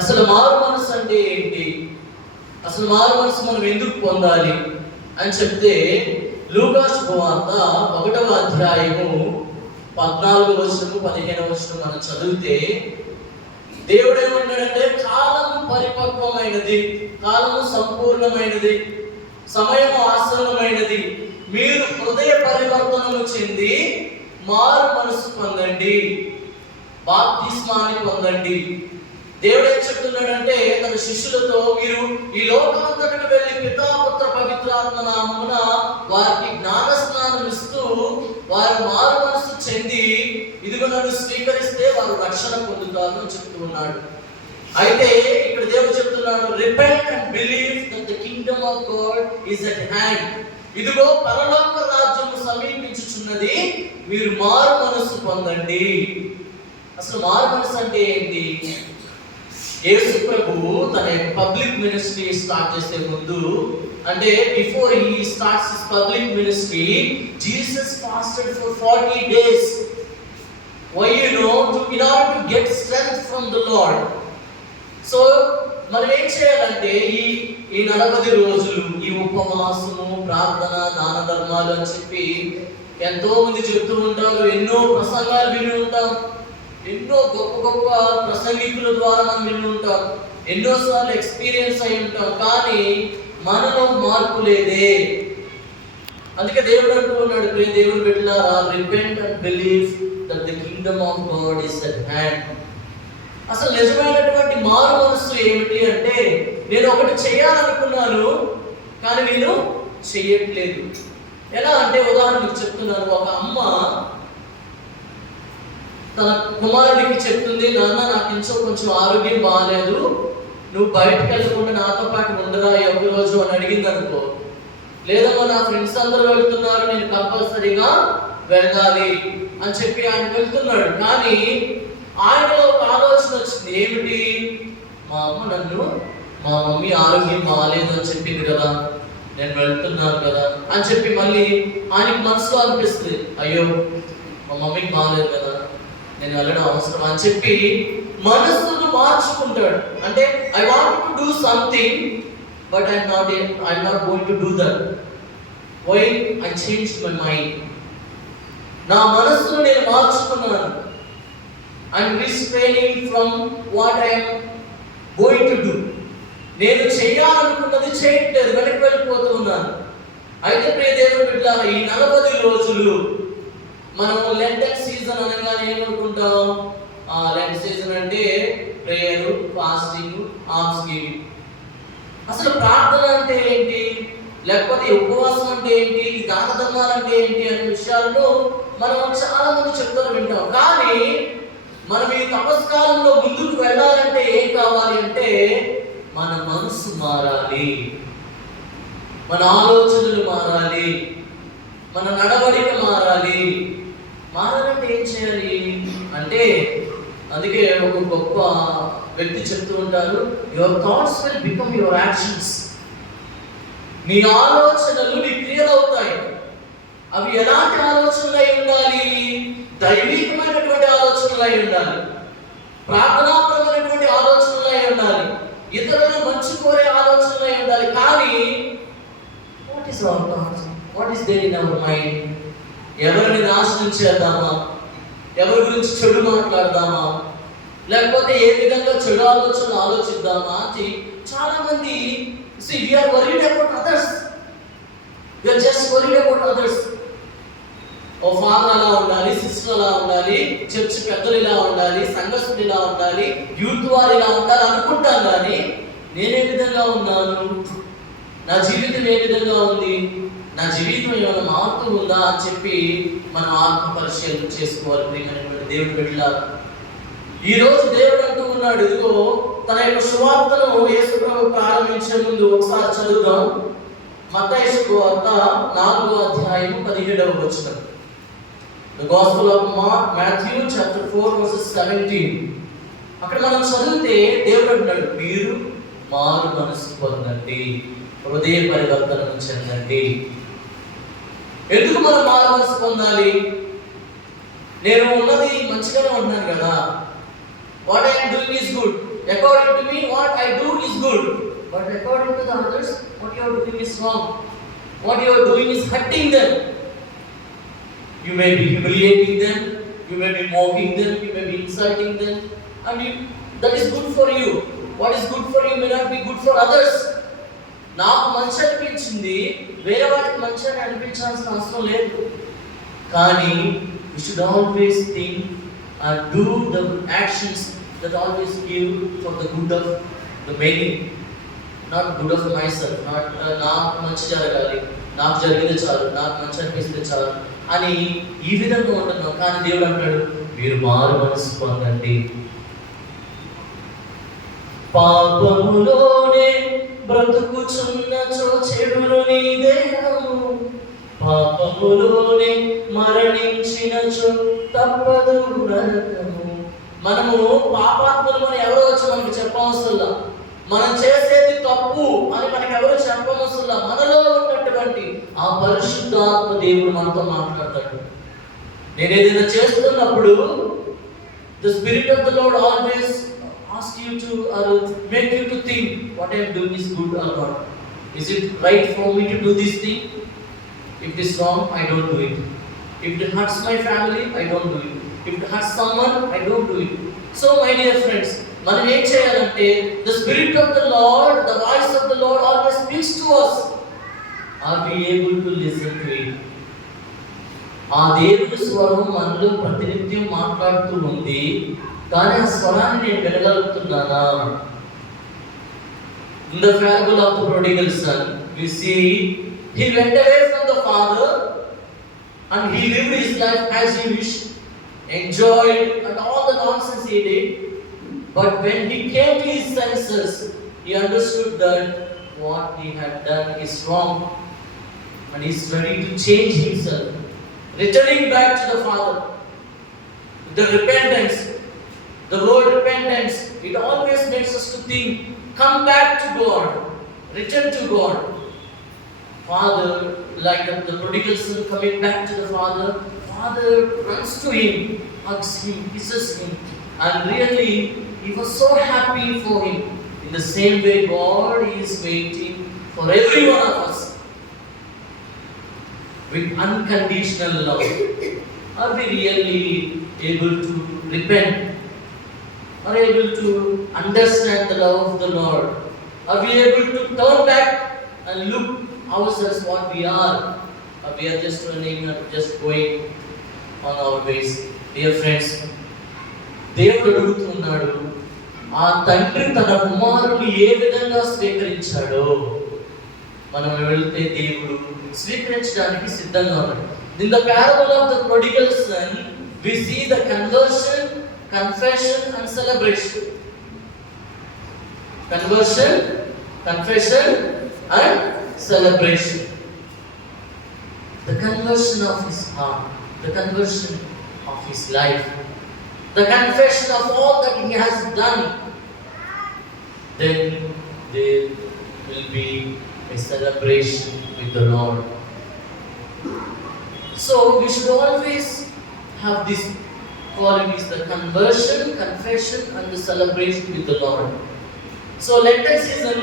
అసలు మారు మనసు అంటే ఏంటి, అసలు మారు మనసు మనం ఎందుకు పొందాలి అని చెప్తే, లూకా శుభవార్త 1వ అధ్యాయము 14వ వచనము 15వ వచనం మనం చదివితే, దేవుడు ఏమంటాడంటే, కాలము పరిపక్వమైనది, కాలము సంపూర్ణమైనది, సమయము ఆసన్నమైనది, మీరు హృదయ పరివర్తనము చెంది మారు మనసు పొందండి, బాప్తిస్మాన్ని పొందండి. దేవుడు ఏం చెప్తున్నాడంటే తన శిష్యులతో, మీరు ఈ లోకమంతటికి వెళ్ళి పితా పుత్ర పవిత్రాత్మ నామమున వారికి జ్ఞాన స్నానం ఇస్తూ వారు మారు మనసు చెంది ఇదిగో నన్ను స్వీకరిస్తే వారు రక్షణ పొందుతారు అని చెప్తూ ఉన్నాడు. అయితే ఇక్కడ దేవుడు చెప్తున్నాడు, repent and believe that the Kingdom of God is at hand. ఇదిగో పరలోక రాజ్యము సమీపించుచున్నది, మీరు మారు మనసు పొందండి. అసలు మారు మనసు అంటే ఏంటి? యేసు ప్రభువు తన పబ్లిక్ మినిస్ట్రీ స్టార్ట్ చేసే ముందు, అంటే before he starts his public ministry, Jesus fasted for 40 days. Why you know? In order to get strength from the Lord. So మనం ఏం చేయాలంటే ఈ 40 రోజులు ఈ ఉపవాసము, ప్రార్థన, దాన ధర్మాలు అని చెప్పి ఎంతో మంది చెప్తూ ఉంటారు. ఎన్నో ప్రసంగాలు విని ఉంటాం, ఎన్నో గొప్ప గొప్ప ప్రసంగికుల ద్వారా మనం విని ఉంటాం, ఎన్నోసార్లు ఎక్స్పీరియన్స్ అయి ఉంటాం, కానీ మనలో మార్పు లేదే. అందుకే దేవుడు అంటూ ఉన్నాడు, దేవుడు బిడ్డలారా, repent and believe that the Kingdom of God is at hand. అసలు నిజమైనటువంటి మారు మనస్సు ఏమిటి అంటే, నేను ఒకటి చేయాలనుకున్నాను కానీ నేను చెయ్యట్లేదు. ఎలా అంటే, ఉదాహరణకు చెప్తున్నాను, ఒక అమ్మ తన కుమారుడికి చెప్తుంది, నాన్న నాకు కొంచెం ఆరోగ్యం బాగాలేదు, నువ్వు బయటకు వెళ్ళకుండా నాతో పాటు ఉండరా ఒక రోజు అని అడిగింది అనుకో. లేదమ్మా నా ఫ్రెండ్స్ అందరూ వెళ్తున్నారు, నేను కంపల్సరీగా వెళ్ళాలి అని చెప్పి ఆయన వెళ్తున్నాడు. కానీ ఆయనలో ఒక ఆలోచన వచ్చింది, ఏమిటి? మా మమ్మీ ఆరోగ్యం బాగాలేదు అని చెప్పింది కదా, నేను వెళ్తున్నాను కదా అని చెప్పి మళ్ళీ ఆయనకి మనసులో అనిపిస్తుంది, అయ్యో మా మమ్మీకి బాగాలేదు కదా, నేను వెళ్ళడం అవసరం అని చెప్పి మనస్సును మార్చుకుంటాడు. అంటే I want to do something but I'm not going to do that. Why? I changed my mind. నా మనస్సును నేను మార్చుకున్నాను. I'm restraining from what I'm going to do. నేను చేయాలనుకున్నది చేయట్లేదు, వెనక్కి వెళ్ళిపోతూ ఉన్నాను. అయితే ప్రియ దేవుని బిడ్డలారా, ఈ 40 రోజులు మనం లెంటల్ సీజన్ అనగానే ఏమనుకుంటాం? లెంట్ సీజన్ అంటే ప్రేయర్, ఫాస్టింగ్, ఆల్మ్స్ గివింగ్. అసలు ప్రార్థన అంటే ఏంటి, లేకపోతే ఉపవాసం అంటే ఏంటి, దాన ధర్మాలు అంటే ఏంటి అనే విషయాలను మనం చాలా మంది చెప్తారు, వింటాం. కానీ మనం ఈ తపస్కాలంలో ముందుకు వెళ్ళాలంటే ఏం కావాలి అంటే, మన మనసు మారాలి, మన ఆలోచనలు మారాలి, మన నడవడిక మారాలి. మారాలంటే ఏం చేయాలి అంటే, అందుకే ఒక గొప్ప వ్యక్తి చెప్తూ ఉంటారు, your thoughts will become your actions. నీ ఆలోచనలు నీ క్రియలు అవుతాయి. అవి ఎలాంటి ఆలోచనలు అయి ఉండాలి? దైవికమైనటువంటి ఆలోచనలు అయి ఉండాలి, ప్రార్థనాపరమైనటువంటి ఆలోచనలు అయి ఉండాలి, ఇతరులను మంచి కోరే ఆలోచనలు అయి ఉండాలి. కానీ what is our thoughts? What is there in our mind? ఎవరిని నాశనం చేద్దామా, ఎవరి గురించి చెడు మాట్లాడదామా, లేకపోతే ఏ విధంగా చెడు ఆలోచనలు ఆలోచిద్దామా అని చాలా మంది. See, we are worried about others. We are just worried about others. ఓ ఫాదర్ అలా ఉండాలి, సిస్టర్ అలా ఉండాలి, చర్చ్ పెద్దలు ఇలా ఉండాలి, సంఘస్థులు ఇలా ఉండాలి, యూత్ వారు ఇలా ఉండాలి అనుకుంటాను. కానీ నేనే విధంగా ఉన్నాను, నా జీవితం ఏ విధంగా ఉంది, నా జీవితం ఏమైనా మార్పు ఉందా అని చెప్పి మనం ఆత్మ పరిశీలన చేసుకోవాలి. ప్రియమైనటువంటి దేవుడి బిడ్డలారా, ఈ రోజు దేవుడు అంటూ ఉన్నాడు, ఇదిగో తన యొక్క సువార్తను యేసు ప్రభువు ప్రారంభించే ముందు ఒకసారి చదువుదాం. మత్తయి సువార్త 4వ అధ్యాయం 17వ వచనం. The Gospel of Matthew chapter 4 verses 17. అక్కడ మనం చదివితే దేవుడు అంటున్నాడు, మీరు మారు మనసు పొందండి, హృదయ పరివర్తన చెందండి. ఎందుకు మనం మారు మనసు పొందాలి? నేను ఉన్నది మంచిగానే ఉంటున్నాను కదా, what I'm doing is good, According to me, what I do is good. But according to the others, what you are doing is wrong. What you are doing is hurting them. You may be humiliating them, you may be mocking them, you may be insulting them. That is good for you. What is good for you may not be good for others. నాకు మంచి అనిపించింది, వేరే వాడికి మంచి అని అనిపించాల్సిన అవసరం లేదు. కానీ we should always think and do the actions that always give for the good of the many, not good of myself. Not నాకు మంచి జరగాలి, నాకు జరిగింది చాలు, నాకు మంచి అనిపిస్తే చాలు అని ఈ విధంగా ఉంటున్నాం. కానీ దేవుడు అంటాడు, మీరు మారు మనసు పొందండి. పాపములోనే బ్రతుకుచున్నచో చెడును నీ దేహము, పాపములోనే మరణించినచో తప్పదు నరకము. మనము పాపాత్ములమని ఎవరో వచ్చి మనకు చెప్పవసరంలా, మనం చేసేది తప్పు అని మనకి ఎవరు చెప్పవసరంలా. మనలో ఉన్నటువంటి ఆ పరిశుద్ధాత్మ దేవుడు మనతో మాట్లాడతాడు. నేను ఏదైనా చేస్తున్నప్పుడు the spirit of the Lord always ask you to make you to think what I am doing is good or not. Is it right for me to do this thing? If it is wrong, I don't do it. If it hurts my family, I don't do it. If it hurts someone, I don't do it. So my dear friends, మనం ఏం చేయాలంటే the spirit of the Lord, the voice of the Lord always speaks to us. Are we able to listen to it? ఆ దేవుని స్వరం మనలో ప్రతినిత్యం మాట్లాడుతూ ఉంది, కానీ ఆ స్వరాన్ని నేను వినగలుగుతున్నానా? In the parable of the prodigal son, we see he went away from the father and he lived his life as he wished, enjoyed and all the nonsense he did. But when he came to his senses, he understood that what he had done is wrong and he is ready to change himself, returning back to the father. The repentance, the word repentance, it always makes us to think, come back to God, return to God. Father, like the prodigal son coming back to the father, father runs to him, hugs him, kisses him, and really he was so happy for him. In the same way, God is waiting for every one of us with unconditional love. Are we really able to repent? Are we able to understand the love of the Lord? Are we able to turn back and look ourselves what we are? Or we are just running and just going on our ways? Dear friends, దేవుడు అడుగుతున్నాడు, ఆ తండ్రి తన కుమారుని ఏ విధంగా స్వీకరించాడో మనం వెళితే దేవుడు స్వీకరించడానికి సిద్ధంగా ఉన్నాడు. In the parable of the prodigal son, we see the conversion, confession and celebration. Conversion, confession and celebration. The conversion of his heart, the conversion of his life, the confession of all that he has done. Then there will be a celebration with the Lord. So we should always have these qualities: the conversion, confession and the celebration with the Lord. So Lenten season